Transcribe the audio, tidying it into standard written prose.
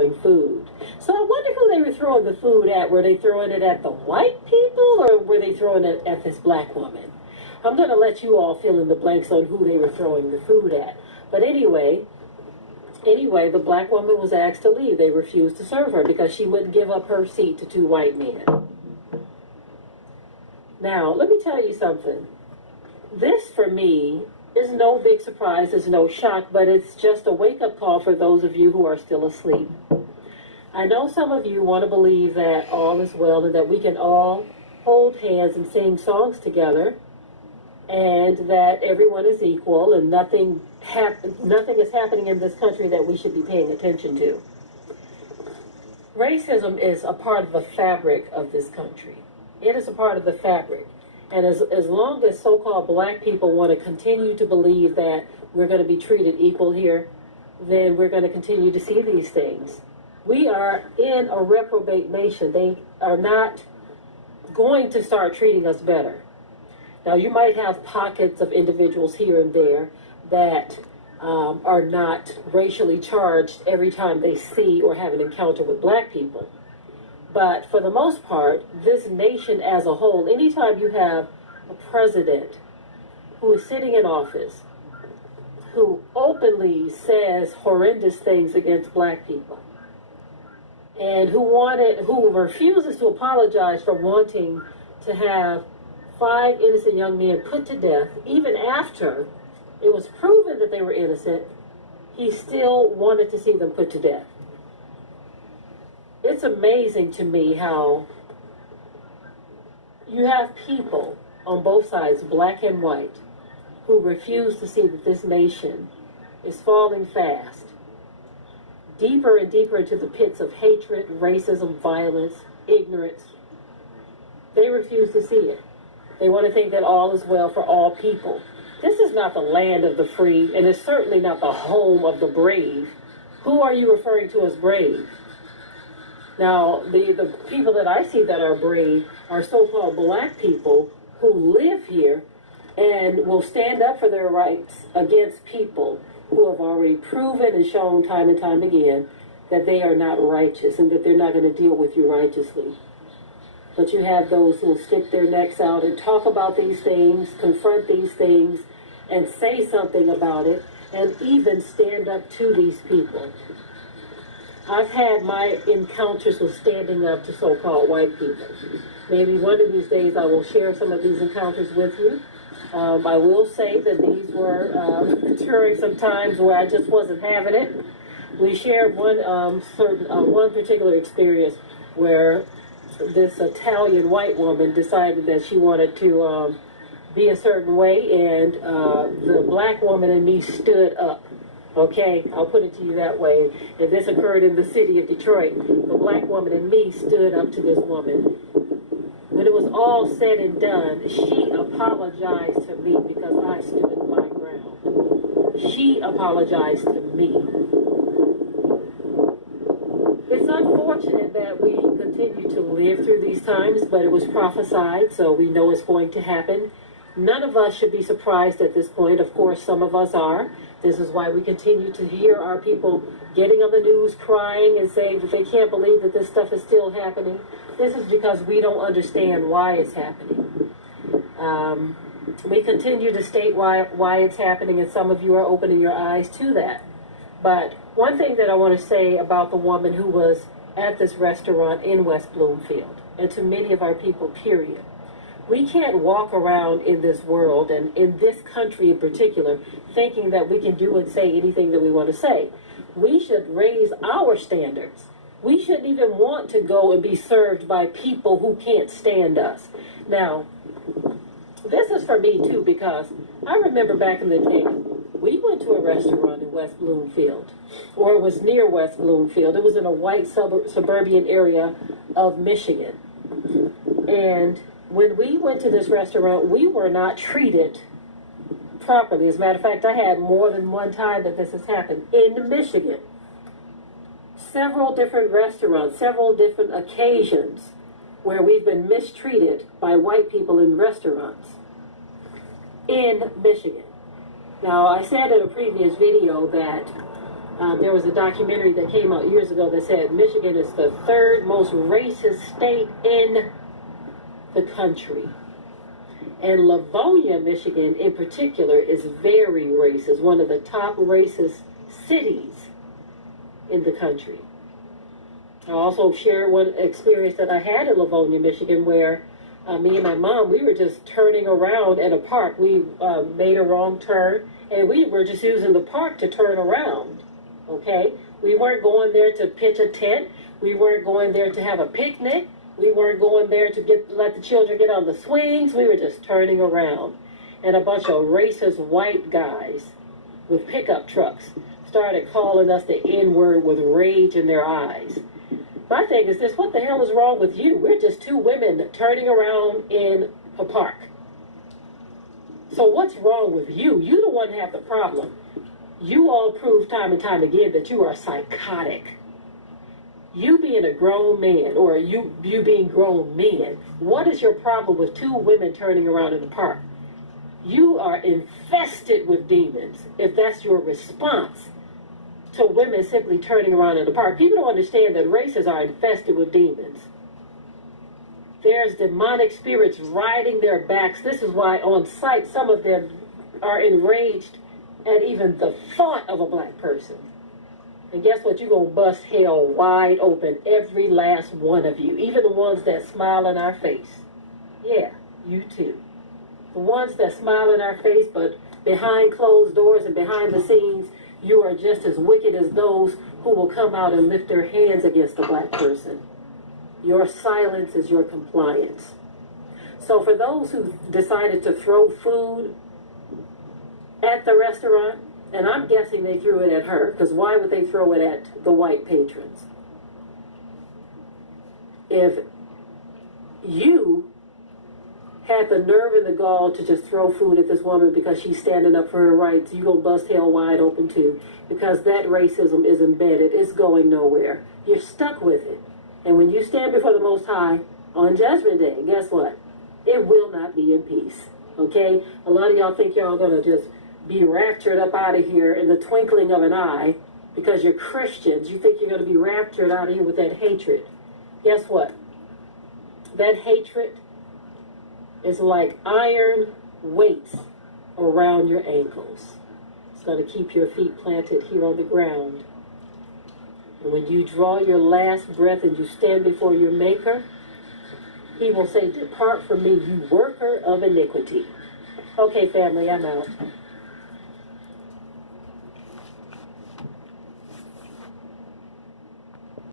throwing food. So I wonder who they were throwing the food at. Were they throwing it at the white people, or were they throwing it at this black woman? I'm going to let you all fill in the blanks on who they were throwing the food at. But anyway, the black woman was asked to leave. They refused to serve her because she wouldn't give up her seat to two white men. Now, let me tell you something. This, for me, is no big surprise, it's no shock, but it's just a wake-up call for those of you who are still asleep. I know some of you want to believe that all is well and that we can all hold hands and sing songs together and that everyone is equal and nothing is happening in this country that we should be paying attention to. Racism is a part of the fabric of this country. It is a part of the fabric. And as long as so-called black people want to continue to believe that we're going to be treated equal here, then we're going to continue to see these things. We are in a reprobate nation. They are not going to start treating us better. Now, you might have pockets of individuals here and there that are not racially charged every time they see or have an encounter with black people. But for the most part, this nation as a whole, anytime you have a president who is sitting in office, who openly says horrendous things against black people, and who refuses to apologize for wanting to have 5 innocent young men put to death, even after it was proven that they were innocent, he still wanted to see them put to death. It's amazing to me how you have people on both sides, black and white, who refuse to see that this nation is falling fast, deeper and deeper into the pits of hatred, racism, violence, ignorance. They refuse to see it. They want to think that all is well for all people. This is not the land of the free, and it's certainly not the home of the brave. Who are you referring to as brave? Now, the people that I see that are brave are so-called black people who live here and will stand up for their rights against people who have already proven and shown time and time again that they are not righteous and that they're not going to deal with you righteously. But you have those who will stick their necks out and talk about these things, confront these things, and say something about it, and even stand up to these people. I've had my encounters with standing up to so-called white people. Maybe one of these days I will share some of these encounters with you. I will say that these were during some times where I just wasn't having it. We shared one particular experience where this Italian white woman decided that she wanted to be a certain way, and the black woman and me stood up. Okay, I'll put it to you that way. And this occurred in the city of Detroit. The black woman and me stood up to this woman. When it was all said and done, she apologized to me because I stood my ground. She apologized to me. It's unfortunate that we continue to live through these times, but it was prophesied, so we know it's going to happen. None of us should be surprised at this point. Of course, some of us are. This is why we continue to hear our people getting on the news crying and saying that they can't believe that this stuff is still happening. This is because we don't understand why it's happening. We continue to state why it's happening, and some of you are opening your eyes to that. But one thing that I want to say about the woman who was at this restaurant in West Bloomfield, and to many of our people, period. We can't walk around in this world and in this country in particular thinking that we can do and say anything that we want to say. We should raise our standards. We shouldn't even want to go and be served by people who can't stand us. Now, this is for me too, because I remember back in the day, we went to a restaurant in West Bloomfield, or it was near West Bloomfield. It was in a white suburban area of Michigan. And when we went to this restaurant, we were not treated properly. As a matter of fact, I had more than one time that this has happened in Michigan. Several different restaurants, several different occasions where we've been mistreated by white people in restaurants in Michigan. Now, I said in a previous video that There was a documentary that came out years ago that said Michigan is the third most racist state in the country. And Livonia, Michigan in particular is very racist, one of the top racist cities in the country. I also shared one experience that I had in Livonia, Michigan, where me and my mom, we were just turning around at a park. We made a wrong turn, and we were just using the park to turn around, okay? We weren't going there to pitch a tent. We weren't going there to have a picnic. We weren't going there to let the children get on the swings. We were just turning around. And a bunch of racist white guys with pickup trucks started calling us the N-word with rage in their eyes. My thing is this: what the hell is wrong with you? We're just two women turning around in a park. So what's wrong with you? You the one have the problem. You all prove time and time again that you are psychotic. You being a grown man, or you being grown men, what is your problem with two women turning around in the park? You are infested with demons if that's your response to women simply turning around in the park. People don't understand that races are infested with demons. There's demonic spirits riding their backs. This is why on sight some of them are enraged at even the thought of a black person. And guess what? You're going to bust hell wide open, every last one of you. Even the ones that smile in our face. Yeah, you too. The ones that smile in our face, but behind closed doors and behind the scenes, you are just as wicked as those who will come out and lift their hands against a black person. Your silence is your compliance. So for those who decided to throw food at the restaurant, and I'm guessing they threw it at her, because why would they throw it at the white patrons? If you had the nerve and the gall to just throw food at this woman because she's standing up for her rights, you're going to bust hell wide open too, because that racism is embedded. It's going nowhere. You're stuck with it. And when you stand before the Most High on Judgment Day, guess what? It will not be in peace. Okay? A lot of y'all think y'all going to just be raptured up out of here in the twinkling of an eye because you're Christians. You think you're going to be raptured out of here with that hatred. Guess what? That hatred is like iron weights around your ankles. It's going to keep your feet planted here on the ground. And when you draw your last breath and you stand before your Maker, He will say, "Depart from me, you worker of iniquity." Okay, family, I'm out.